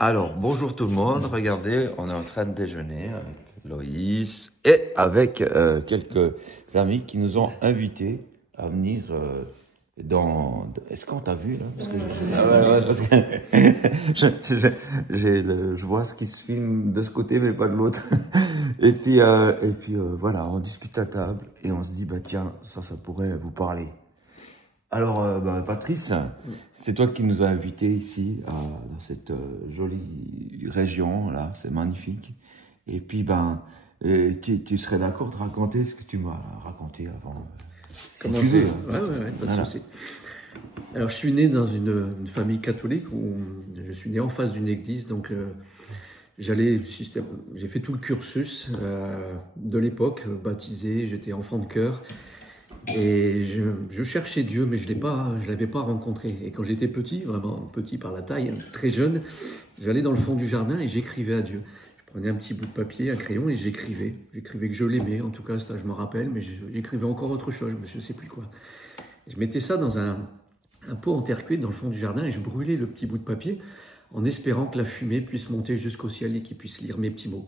Alors, bonjour tout le monde. Regardez, on est en train de déjeuner avec Loïs et avec quelques amis qui nous ont invités à venir dans... Est-ce qu'on t'a vu là? Parce que parce que je vois ce qui se filme de ce côté mais pas de l'autre. Et puis voilà, on discute à table et on se dit bah tiens, ça pourrait vous parler. Alors, Patrice, c'est toi qui nous as invités ici, dans cette jolie région, là, c'est magnifique. Et puis, tu serais d'accord de raconter ce que tu m'as raconté avant? Comment tu veux. Ouais, pas de souci. Alors, je suis né dans une famille catholique où je suis né en face d'une église, donc j'ai fait tout le cursus de l'époque, baptisé, j'étais enfant de chœur. Et je cherchais Dieu, mais je l'avais pas rencontré. Et quand j'étais petit, vraiment petit par la taille, très jeune, j'allais dans le fond du jardin et j'écrivais à Dieu. Je prenais un petit bout de papier, un crayon et j'écrivais. J'écrivais que je l'aimais, en tout cas ça je me rappelle, mais j'écrivais encore autre chose, je ne sais plus quoi. Je mettais ça dans un pot en terre cuite dans le fond du jardin et je brûlais le petit bout de papier en espérant que la fumée puisse monter jusqu'au ciel et qu'il puisse lire mes petits mots.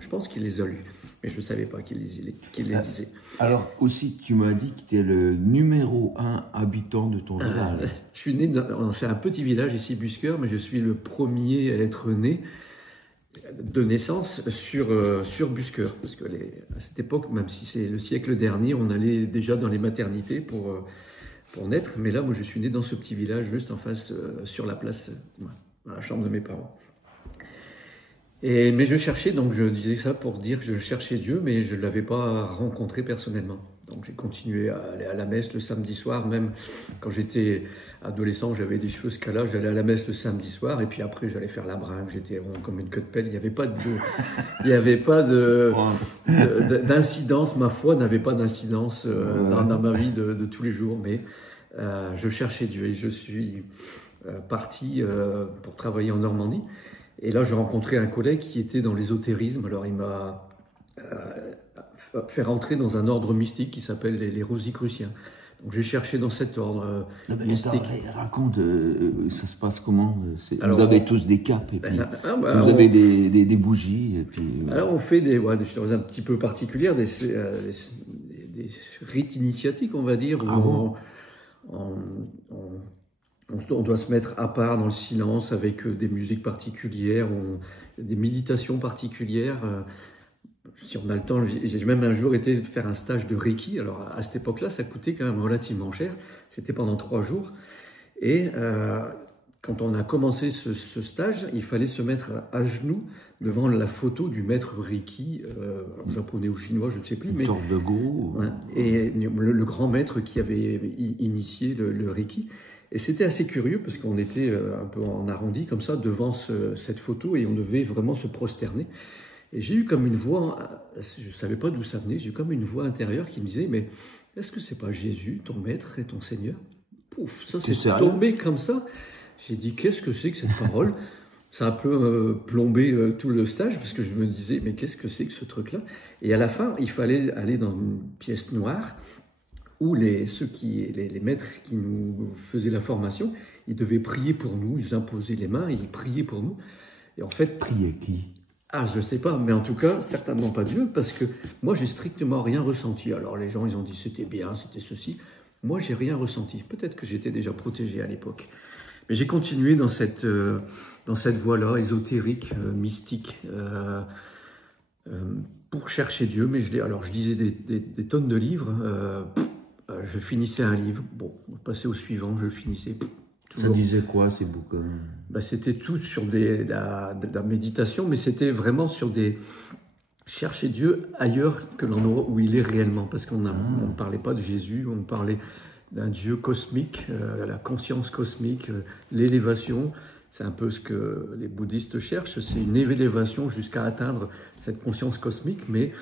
Je pense qu'il les a lus, mais je ne savais pas qu'il les disait. Alors aussi, tu m'as dit que tu es le numéro 1 habitant de ton village. Je suis né c'est un petit village ici, Busqueur, mais je suis le premier à être né de naissance sur Busqueur. Parce que à cette époque, même si c'est le siècle dernier, on allait déjà dans les maternités pour naître. Mais là, moi, je suis né dans ce petit village, juste en face, sur la place, dans la chambre de mes parents. Mais je cherchais, donc je disais ça pour dire que je cherchais Dieu, mais je ne l'avais pas rencontré personnellement. Donc j'ai continué à aller à la messe le samedi soir, même quand j'étais adolescent, j'avais des cheveux scala, j'allais à la messe le samedi soir, et puis après j'allais faire la bringue, j'étais rond comme une queue de pelle, il n'y avait pas d'incidence, ma foi n'avait pas d'incidence dans ma vie de tous les jours, mais je cherchais Dieu et je suis parti pour travailler en Normandie. Et là, j'ai rencontré un collègue qui était dans l'ésotérisme. Alors, il m'a fait rentrer dans un ordre mystique qui s'appelle les Rosicruciens. Donc, j'ai cherché dans cet ordre mystique. Raconte, ça se passe comment? Alors, vous avez tous des capes et puis vous avez des bougies. Et puis, Alors, on fait des choses un petit peu particulières, des rites initiatiques, on va dire, où on doit se mettre à part dans le silence avec des musiques particulières, des méditations particulières. Si on a le temps, j'ai même un jour été faire un stage de Reiki. Alors à cette époque-là, ça coûtait quand même relativement cher. C'était pendant 3 jours. Et quand on a commencé ce stage, il fallait se mettre à genoux devant la photo du maître Reiki, japonais ou chinois, je ne sais plus. Mais de Go. Ouais, et le grand maître qui avait initié le Reiki. Et c'était assez curieux parce qu'on était un peu en arrondi comme ça devant cette photo et on devait vraiment se prosterner. Et j'ai eu comme une voix, je ne savais pas d'où ça venait, j'ai eu comme une voix intérieure qui me disait « Mais est-ce que c'est pas Jésus, ton maître et ton Seigneur ?» Pouf, ça s'est tombé comme ça. J'ai dit « Qu'est-ce que c'est que cette parole ?» Ça a un peu plombé tout le stage parce que je me disais « Mais qu'est-ce que c'est que ce truc-là » Et à la fin, il fallait aller dans une pièce noire où les maîtres qui nous faisaient la formation, ils devaient prier pour nous, ils imposaient les mains, ils priaient pour nous. Et en fait... Prier qui? Ah, je ne sais pas, mais en tout cas, certainement pas Dieu, parce que moi, j'ai strictement rien ressenti. Alors les gens, ils ont dit c'était bien, c'était ceci. Moi, j'ai rien ressenti. Peut-être que j'étais déjà protégé à l'époque. Mais j'ai continué dans cette voie-là, ésotérique, mystique, pour chercher Dieu. Mais je lisais des tonnes de livres. Je finissais un livre, bon, je passais au suivant, je le finissais. Ça disait quoi ces bouquins? C'était tout sur de la méditation, mais c'était vraiment sur chercher Dieu ailleurs que l'endroit où il est réellement, parce qu'on ne parlait pas de Jésus, on parlait d'un Dieu cosmique, la conscience cosmique, l'élévation. C'est un peu ce que les bouddhistes cherchent, c'est une élévation jusqu'à atteindre cette conscience cosmique, mais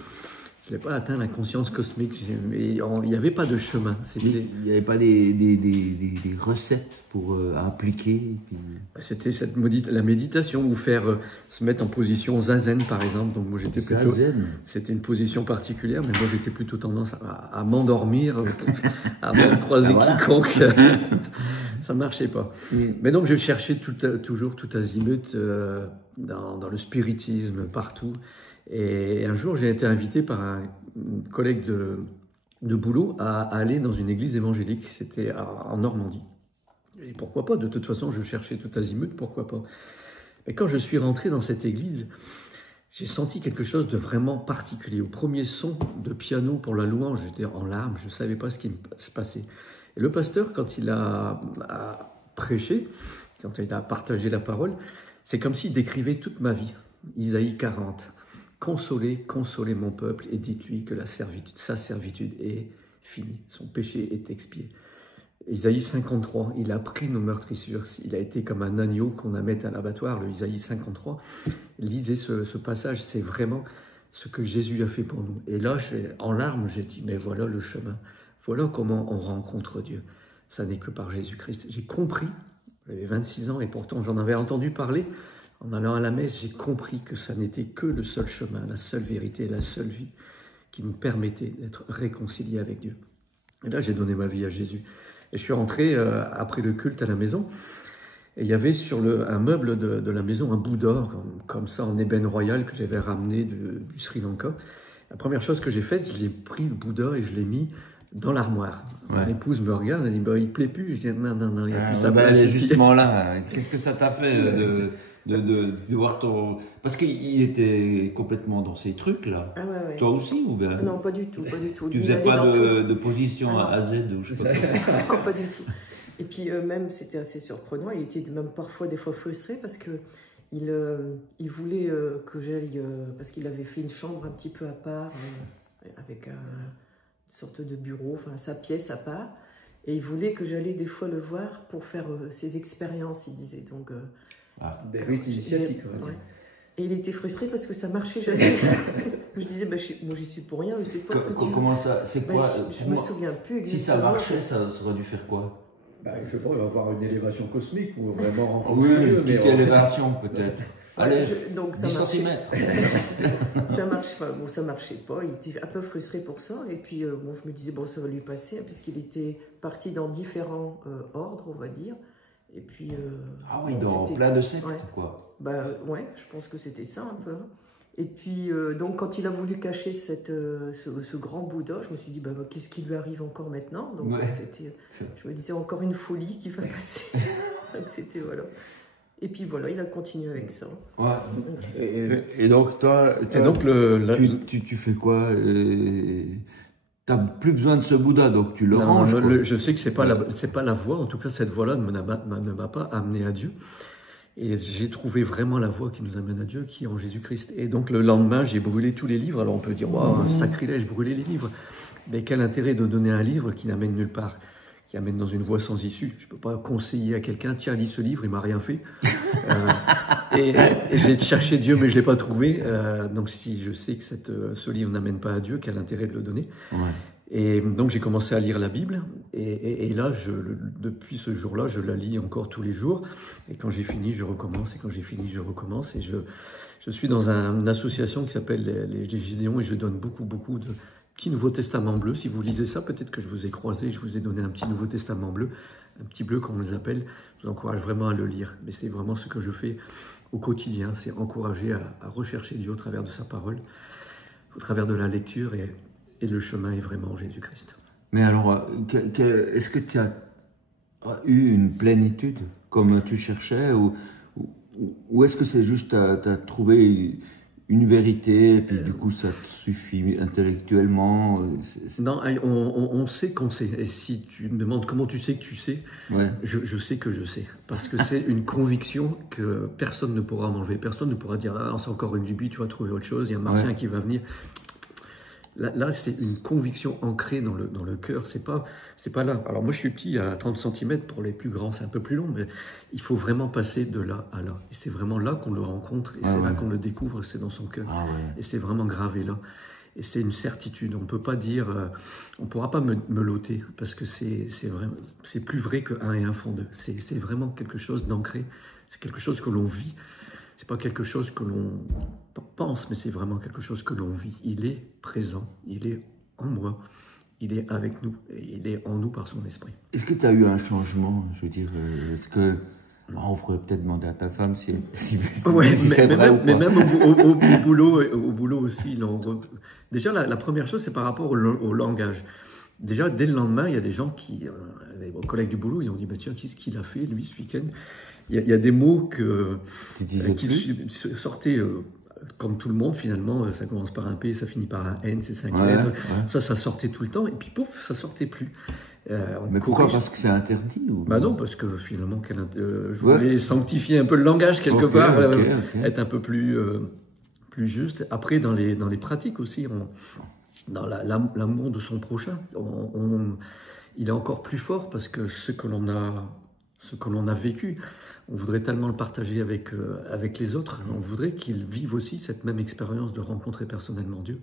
je n'ai pas atteint la conscience cosmique, mais il n'y avait pas de chemin. Il n'y avait pas des recettes pour appliquer. C'était la méditation, ou se mettre en position zazen par exemple. Donc moi j'étais plutôt. C'était une position particulière, mais moi j'étais plutôt tendance à m'endormir avant de croiser quiconque. ça ne marchait pas. Mais donc je cherchais toujours tout azimut dans le spiritisme, partout. Et un jour, j'ai été invité par un collègue de boulot à aller dans une église évangélique. C'était en Normandie. Et pourquoi pas? De toute façon, je cherchais tout azimut, pourquoi pas? Mais quand je suis rentré dans cette église, j'ai senti quelque chose de vraiment particulier. Au premier son de piano pour la louange, j'étais en larmes, je ne savais pas ce qui se passait. Et le pasteur, quand il a prêché, quand il a partagé la parole, c'est comme s'il décrivait toute ma vie. Isaïe 40. Consolez, consolez mon peuple et dites-lui que sa servitude est finie, son péché est expié. Isaïe 53, il a pris nos meurtrissures, il a été comme un agneau qu'on amène à l'abattoir, le Isaïe 53. Lisez ce passage, c'est vraiment ce que Jésus a fait pour nous. Et là, en larmes, j'ai dit, mais voilà le chemin, voilà comment on rencontre Dieu. Ça n'est que par Jésus-Christ. J'ai compris, j'avais 26 ans et pourtant j'en avais entendu parler. En allant à la messe, j'ai compris que ça n'était que le seul chemin, la seule vérité, la seule vie qui me permettait d'être réconcilié avec Dieu. Et là, j'ai donné ma vie à Jésus. Et je suis rentré après le culte à la maison. Et il y avait sur un meuble de la maison un Bouddha, comme ça, en ébène royal, que j'avais ramené du Sri Lanka. La première chose que j'ai faite, j'ai pris le Bouddha et je l'ai mis dans l'armoire. Mon épouse me regarde, elle dit bah, « il ne plaît plus ». Je dis « non, il n'y a plus sa place ici ». Justement là, qu'est-ce que ça t'a fait de voir ton... Parce qu'il était complètement dans ces trucs-là. Ah ouais. Toi aussi ou bien... Non, pas du tout, pas du tout. Tu faisais pas de position à Z ou je sais pas quoi. Non, pas du tout. Et puis même, c'était assez surprenant, il était même parfois des fois frustré parce que il voulait que j'aille... parce qu'il avait fait une chambre un petit peu à part, avec une sorte de bureau, enfin sa pièce à part. Et il voulait que j'allais des fois le voir pour faire ses expériences, il disait. Donc... des rites initiatiques. Ouais. Et il était frustré parce que ça marchait jamais. Je disais, moi j'y suis pour rien, je sais pas ce que tu... Comment ça, c'est quoi je me souviens plus exactement. Si ça marchait, ça aurait dû faire quoi? Je sais pas, il va avoir une élévation cosmique ou vraiment... Oui, une petite élévation peut-être. Allez, donc ça 10 marchait. cm. Ça marche pas. Bon, ça marchait pas. Il était un peu frustré pour ça. Et puis, je me disais, bon, ça va lui passer, hein, puisqu'il était parti dans différents ordres, on va dire. Et puis... ah oui, dans plein de sectes, quoi. Ouais, je pense que c'était ça un peu. Et puis, donc, quand il a voulu cacher ce grand Bouddha, je me suis dit, qu'est-ce qui lui arrive encore maintenant? Donc, je me disais, encore une folie qui va passer. Donc, c'était, voilà. Et puis, voilà, il a continué avec ça. Ouais. Et donc, toi tu fais quoi? T'as plus besoin de ce Bouddha, donc tu le ranges. Je sais que c'est pas la voie. En tout cas, cette voie-là ne m'a pas amené à Dieu. Et j'ai trouvé vraiment la voie qui nous amène à Dieu, qui est en Jésus-Christ. Et donc le lendemain, j'ai brûlé tous les livres. Alors on peut dire, waouh, sacrilège, brûler les livres. Mais quel intérêt de donner un livre qui n'amène nulle part, qui amène dans une voie sans issue? Je ne peux pas conseiller à quelqu'un, tiens, lis ce livre, il m'a rien fait. Et j'ai cherché Dieu, mais je ne l'ai pas trouvé. Donc si je sais que ce livre n'amène pas à Dieu, quel intérêt de le donner? Et donc j'ai commencé à lire la Bible, et là, depuis ce jour-là, je la lis encore tous les jours, et quand j'ai fini, je recommence, et quand j'ai fini, je recommence, et je suis dans une association qui s'appelle les Gédéons, et je donne beaucoup de petits Nouveaux Testaments bleus. Si vous lisez ça, peut-être que je vous ai croisé, je vous ai donné un petit Nouveau Testament bleu, un petit bleu comme on les appelle. Je vous encourage vraiment à le lire, mais c'est vraiment ce que je fais au quotidien, c'est encourager à rechercher Dieu au travers de sa parole, au travers de la lecture, et le chemin est vraiment Jésus-Christ. Mais alors, est-ce que tu as eu une plénitude comme tu cherchais, ou est-ce que c'est juste tu as trouvé une vérité et puis du coup ça te suffit intellectuellement? Non, on sait qu'on sait. Et si tu me demandes comment tu sais que tu sais, je sais que je sais. Parce que c'est une conviction que personne ne pourra m'enlever. Personne ne pourra dire, ah, c'est encore une lubie, tu vas trouver autre chose, il y a un martien qui va venir. Là, c'est une conviction ancrée dans le cœur, c'est pas là. Alors moi, je suis petit, à 30 cm, pour les plus grands, c'est un peu plus long, mais il faut vraiment passer de là à là. Et c'est vraiment là qu'on le rencontre, et c'est là qu'on le découvre, c'est dans son cœur. Et c'est vraiment gravé là. Et c'est une certitude, on peut pas dire, on pourra pas me l'ôter, parce que c'est plus vrai que 1 et 1 font 2. C'est vraiment quelque chose d'ancré, c'est quelque chose que l'on vit. C'est pas quelque chose que l'on pense, mais c'est vraiment quelque chose que l'on vit. Il est présent, il est en moi, il est avec nous, et il est en nous par son esprit. Est-ce que tu as eu un changement? Je veux dire, est-ce que... on pourrait peut-être demander à ta femme si c'est vrai ou pas. Mais même au boulot aussi. Déjà, la première chose, c'est par rapport au langage. Déjà, dès le lendemain, il y a des gens qui, vos collègues du boulot, ils ont dit, bah, tiens, qu'est-ce qu'il a fait, lui, ce week-end? Il y a des mots qui sortaient, comme tout le monde, finalement, ça commence par un P, ça finit par un N, c'est 5 lettres. Ouais. Ça sortait tout le temps, et puis pouf, ça sortait plus. Mais pourquoi? Parce que c'est interdit ou... Bah non, parce que finalement, je voulais sanctifier un peu le langage quelque part, être un peu plus juste. Après, dans les pratiques aussi, dans l'amour de son prochain, il est encore plus fort parce que ce que l'on a vécu, on voudrait tellement le partager avec les autres. On voudrait qu'ils vivent aussi cette même expérience de rencontrer personnellement Dieu.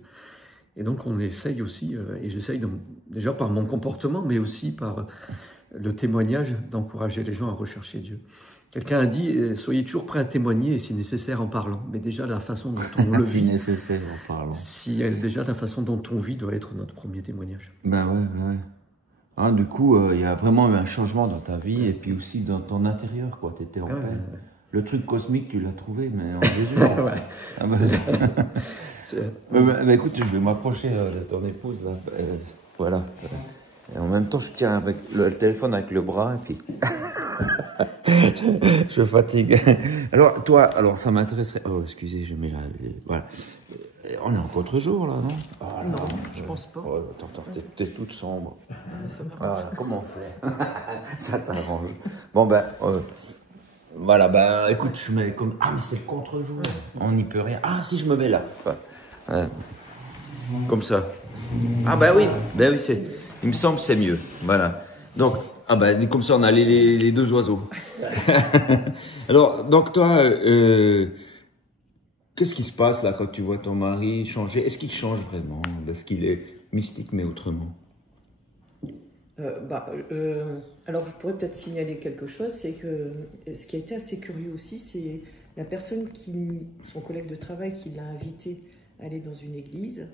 Et donc on essaye aussi, et j'essaye déjà par mon comportement, mais aussi par le témoignage, d'encourager les gens à rechercher Dieu. Quelqu'un a dit, soyez toujours prêts à témoigner, et si nécessaire en parlant. Mais déjà la façon dont on le vit, nécessaire en parlant. Déjà la façon dont on vit doit être notre premier témoignage. Ben ouais. Hein, du coup, il y a vraiment eu un changement dans ta vie, et puis aussi dans ton intérieur, quoi. Tu étais en paix. Ouais. Le truc cosmique, tu l'as trouvé, mais en Jésus. Ouais. Ah ben, écoute, je vais m'approcher de ton épouse. Là. Voilà. Et en même temps, je tiens avec le téléphone avec le bras, et puis... je fatigue. Alors, toi, ça m'intéresserait... Oh, excusez, je mets là... Voilà. On est en contre-jour, là, non? Ah, non, je pense pas. Oh, attends, t'es toute sombre. Ah, comment on fait? Ça t'arrange. Bon, ben... voilà, ben, écoute, je mets comme... Ah, mais c'est le contre-jour. On n'y peut rien. Ah, si, je me mets là. Enfin, comme ça. Ah, ben oui, il me semble que c'est mieux. Voilà. Donc, comme ça, on a les deux oiseaux. Alors, donc toi, qu'est-ce qui se passe là quand tu vois ton mari changer? Est-ce qu'il change vraiment? Est-ce qu'il est mystique, mais autrement? Alors, je pourrais peut-être signaler quelque chose, c'est que ce qui a été assez curieux aussi, c'est la personne son collègue de travail, qui l'a invité à aller dans une église,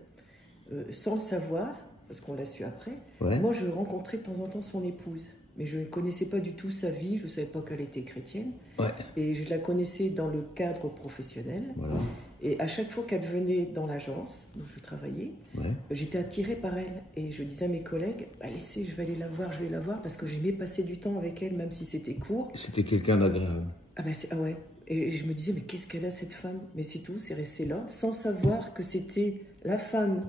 sans le savoir, parce qu'on l'a su après. Ouais. Moi, je rencontrais de temps en temps son épouse, mais je ne connaissais pas du tout sa vie, je ne savais pas qu'elle était chrétienne. Ouais. Et je la connaissais dans le cadre professionnel. Voilà. Et à chaque fois qu'elle venait dans l'agence où je travaillais, j'étais attirée par elle. Et je disais à mes collègues, laissez, je vais aller la voir, parce que j'aimais passer du temps avec elle, même si c'était court. C'était quelqu'un d'agréable. Ah ouais. Et je me disais, mais qu'est-ce qu'elle a, cette femme? Mais c'est tout, c'est resté là, sans savoir que c'était la femme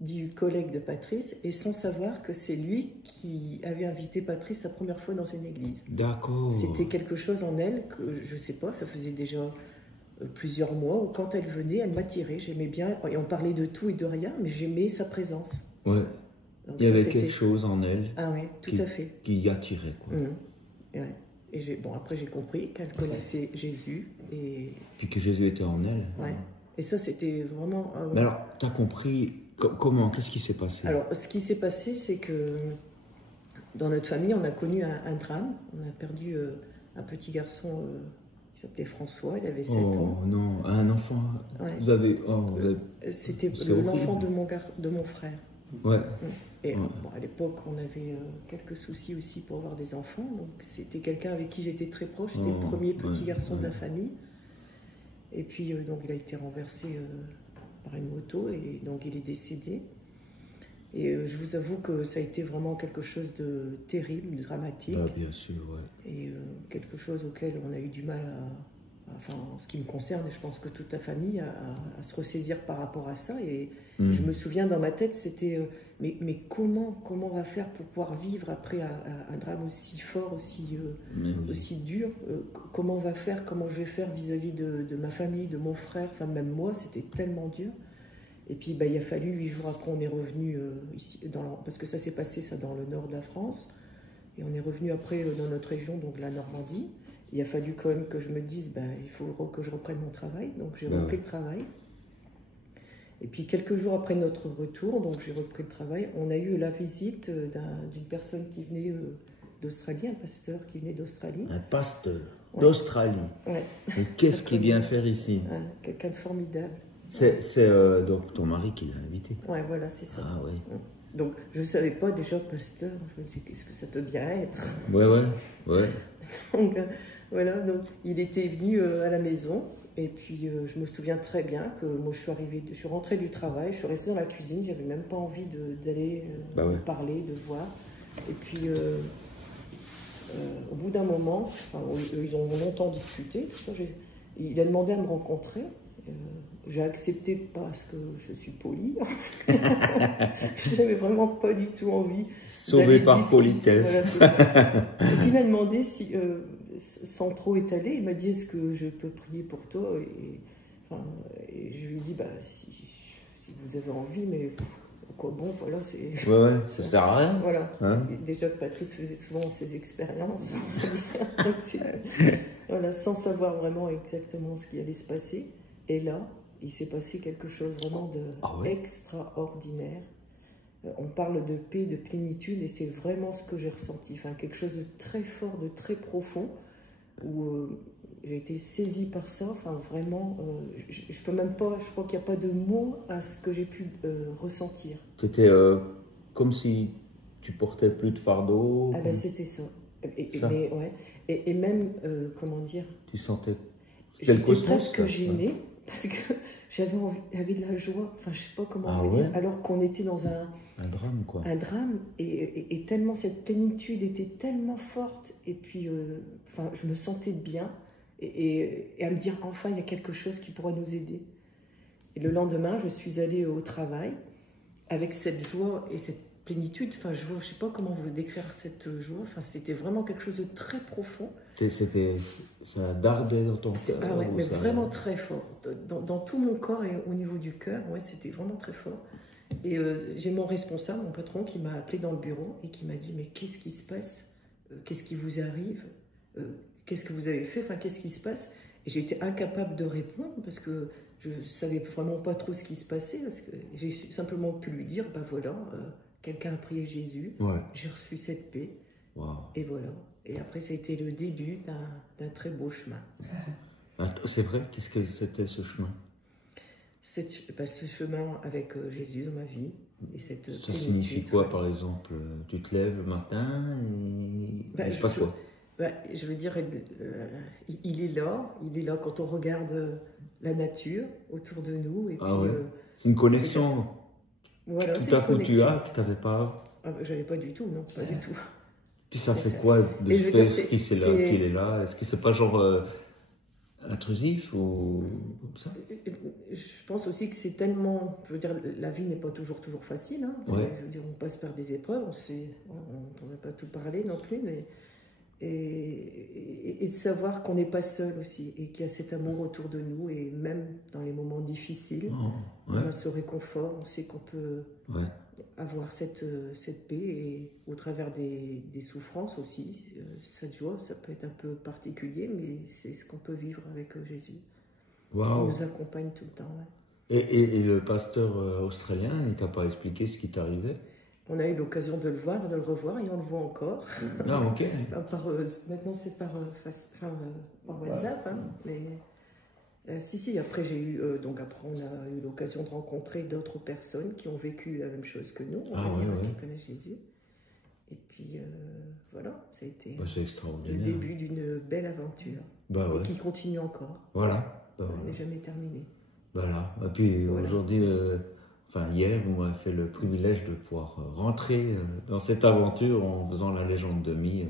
du collègue de Patrice, et sans savoir que c'est lui qui avait invité Patrice la première fois dans une église. D'accord. C'était quelque chose en elle que, je sais pas, ça faisait déjà plusieurs mois, où quand elle venait, elle m'attirait, j'aimais bien, et on parlait de tout et de rien, mais j'aimais sa présence. Ouais. Donc il y avait quelque chose en elle. Ah ouais, tout à fait. Qui attirait, quoi. Ouais. Et après j'ai compris qu'elle connaissait Jésus. Et puis que Jésus était en elle. Ouais. Et ça, c'était vraiment... Mais alors, tu as compris comment? Qu'est-ce qui s'est passé? Alors, ce qui s'est passé, c'est que dans notre famille, on a connu un drame. On a perdu un petit garçon qui s'appelait François, il avait 7 ans. Oh non, un enfant. Ouais. Vous avez... C'était l'enfant de mon frère. Ouais. Et à l'époque, on avait quelques soucis aussi pour avoir des enfants. Donc, c'était quelqu'un avec qui j'étais très proche. C'était le premier petit garçon de la famille. Et puis, donc, il a été renversé par une moto et donc il est décédé. Et je vous avoue que ça a été vraiment quelque chose de terrible, de dramatique. Ah, bien sûr, ouais. Et quelque chose auquel on a eu du mal enfin, en ce qui me concerne, et je pense que toute la famille, à se ressaisir par rapport à ça. Et je me souviens, dans ma tête, c'était mais comment on va faire pour pouvoir vivre après un drame aussi fort, aussi dur? Comment on va faire? Comment je vais faire vis-à-vis de ma famille, de mon frère? Enfin, même moi, c'était tellement dur. Et puis, il a fallu 8 jours après, on est revenu ici, parce que ça s'est passé dans le nord de la France. Et on est revenu après dans notre région, donc la Normandie. Il a fallu quand même que je me dise, il faut que je reprenne mon travail. Donc j'ai repris le travail. Et puis quelques jours après notre retour, donc j'ai repris le travail, on a eu la visite d'une personne qui venait d'Australie, un pasteur qui venait d'Australie. Un pasteur d'Australie. Ouais. Et qu'est-ce qu'il vient faire ici? Quelqu'un de formidable. C'est donc ton mari qui l'a invité. Ouais, voilà, c'est ça. Ah oui. Donc, je ne savais pas déjà, pasteur. Je me disais, qu'est-ce que ça peut bien être? Ouais. Donc, voilà, donc il était venu à la maison. Et puis, je me souviens très bien que moi, je suis rentrée du travail, je suis restée dans la cuisine, j'avais même pas envie d'aller parler, de voir. Et puis, au bout d'un moment, enfin, ils ont longtemps discuté, tout ça, il a demandé à me rencontrer. J'ai accepté parce que je suis polie. Je n'avais vraiment pas du tout envie. Sauvé par politesse. Voilà, c'est ça. Et puis il m'a demandé si, sans trop étaler, il m'a dit est-ce que je peux prier pour toi et je lui ai dit bah, si vous avez envie, mais quoi bon, voilà, c'est. Ça sert à rien. Voilà. Hein? Déjà que Patrice faisait souvent ses expériences, donc voilà, sans savoir vraiment exactement ce qui allait se passer. Et là, il s'est passé quelque chose vraiment d'extraordinaire. On parle de paix, de plénitude, et c'est vraiment ce que j'ai ressenti. Enfin, quelque chose de très fort, de très profond, où j'ai été saisie par ça. Enfin, vraiment, je peux même pas, je crois qu'il n'y a pas de mots à ce que j'ai pu ressentir. C'était comme si tu portais plus de fardeau. Ah ben, c'était ça. Et même, comment dire, tu sentais j'étais presque gênée. Parce que j'avais de la joie, enfin je sais pas comment vous dire, alors qu'on était dans un drame quoi. Un drame, et tellement cette plénitude était tellement forte, et puis enfin, je me sentais bien, et à me dire enfin il y a quelque chose qui pourra nous aider. Et le lendemain, je suis allée au travail avec cette joie et cette plénitude, enfin je sais pas comment vous décrire cette joie, enfin c'était vraiment quelque chose de très profond. Ça dardait dans ton cœur. Ah ouais, mais vraiment très fort, dans tout mon corps et au niveau du cœur, ouais, c'était vraiment très fort. Et j'ai mon responsable, mon patron, qui m'a appelé dans le bureau et qui m'a dit mais qu'est-ce qui se passe, qu'est-ce qui vous arrive, qu'est-ce que vous avez fait, enfin qu'est-ce qui se passe? Et j'étais incapable de répondre parce que je savais vraiment pas trop ce qui se passait, parce que j'ai simplement pu lui dire bah voilà, quelqu'un a prié Jésus, j'ai reçu cette paix, et voilà. Et après, ça a été le début d'un très beau chemin. C'est vrai? Qu'est-ce que c'était ce chemin? Ce chemin avec Jésus dans ma vie. Et cette ça signifie quoi, par exemple? Tu te lèves le matin et il se passe quoi? Je veux dire, il est là quand on regarde la nature autour de nous. Et puis, c'est une connexion. Voilà, tout à coup, tu as, que tu n'avais pas. J'avais pas du tout, non, pas du tout. Puis ça fait quoi de ce fait qu'il est là? Est-ce que c'est pas genre intrusif ou comme ça? Je pense aussi que c'est tellement, je veux dire, la vie n'est pas toujours facile. Hein. Je veux dire, on passe par des épreuves, on n'en va pas tout parler non plus, mais et de savoir qu'on n'est pas seul aussi, et qu'il y a cet amour autour de nous, et même dans les moments difficiles, on a ce réconfort, on sait qu'on peut avoir cette paix, et au travers des souffrances aussi, cette joie, ça peut être un peu particulier, mais c'est ce qu'on peut vivre avec Jésus. Il nous accompagne tout le temps. Et le pasteur australien, il t'a pas expliqué ce qui t'arrivait? On a eu l'occasion de le voir, de le revoir, et on le voit encore. Ah, ok. Maintenant, c'est par WhatsApp. Hein, mais si, après, après, on a eu l'occasion de rencontrer d'autres personnes qui ont vécu la même chose que nous, qui connaissent Jésus. Et puis, voilà, ça a été le début d'une belle aventure. Et qui continue encore. Voilà. Elle n'est jamais terminée. Voilà. Et puis, aujourd'hui... hier, vous m'avez fait le privilège de pouvoir rentrer dans cette aventure en faisant la légende de Mie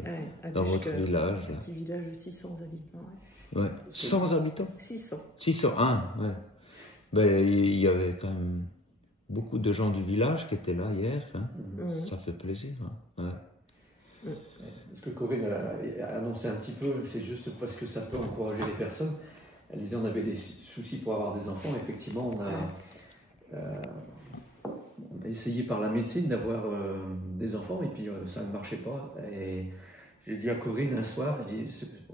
dans votre village. Un petit village de 600 habitants. 100 habitants? 600. 601, il y avait quand même beaucoup de gens du village qui étaient là hier. Ça fait plaisir. Ce que Corinne a annoncé un petit peu, c'est juste parce que ça peut encourager les personnes. Elle disait on avait des soucis pour avoir des enfants. Effectivement, on a essayé par la médecine d'avoir des enfants, et puis ça ne marchait pas. Et j'ai dit à Corinne un soir,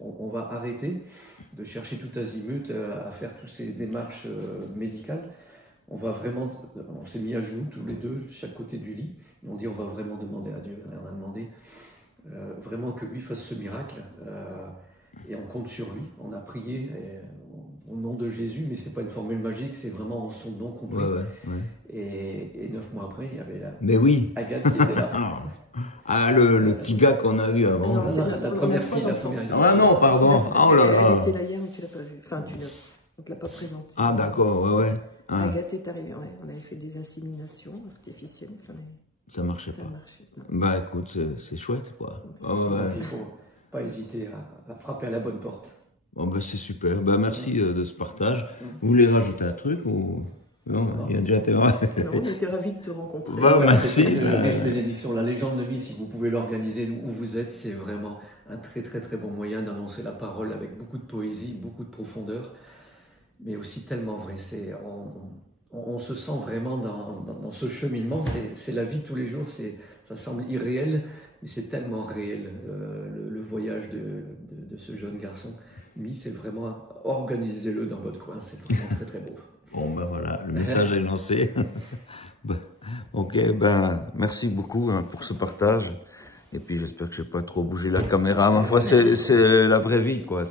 on va arrêter de chercher tout azimut à faire toutes ces démarches médicales. On s'est mis à genoux tous les deux, chaque côté du lit. On dit on va vraiment demander à Dieu. On a demandé vraiment que lui fasse ce miracle, et on compte sur lui. On a prié au nom de Jésus, mais c'est pas une formule magique, c'est vraiment en son nom qu'on prie. Et 9 mois après, il y avait Mais oui. Agathe qui était là. Ah, le petit gars qu'on a eu avant. Non, c'est la première fille, la première. Ah non, pardon. Oh là là. Elle était là hier, mais tu l'as pas vue. Enfin, on te l'a pas présentée. Ah d'accord, ouais, ouais. Ah, Agathe est arrivée, ouais. On avait fait des inséminations artificielles. Enfin, ça marchait ça pas. marchait pas. Bah écoute, c'est chouette quoi. Ah, ouais. Il ne faut pas hésiter à frapper à la bonne porte. Bon, bah, c'est super. Bah, merci de ce partage. Vous voulez rajouter un truc ou... Non, il y a déjà été vrai. Non, on était ravis de te rencontrer. Bah, merci. La Messe Bénédiction, la légende de vie, si vous pouvez l'organiser où vous êtes, c'est vraiment un très très très bon moyen d'annoncer la parole avec beaucoup de poésie, beaucoup de profondeur, mais aussi tellement vrai. On se sent vraiment dans ce cheminement, c'est la vie de tous les jours, ça semble irréel, mais c'est tellement réel, le voyage de ce jeune garçon. Lui, c'est vraiment, organisez-le dans votre coin, c'est vraiment très très beau. Bon, ben voilà, le message est lancé. Ok, ben merci beaucoup pour ce partage. Et puis j'espère que je n'ai pas trop bougé la caméra. Ma foi, c'est la vraie vie, quoi.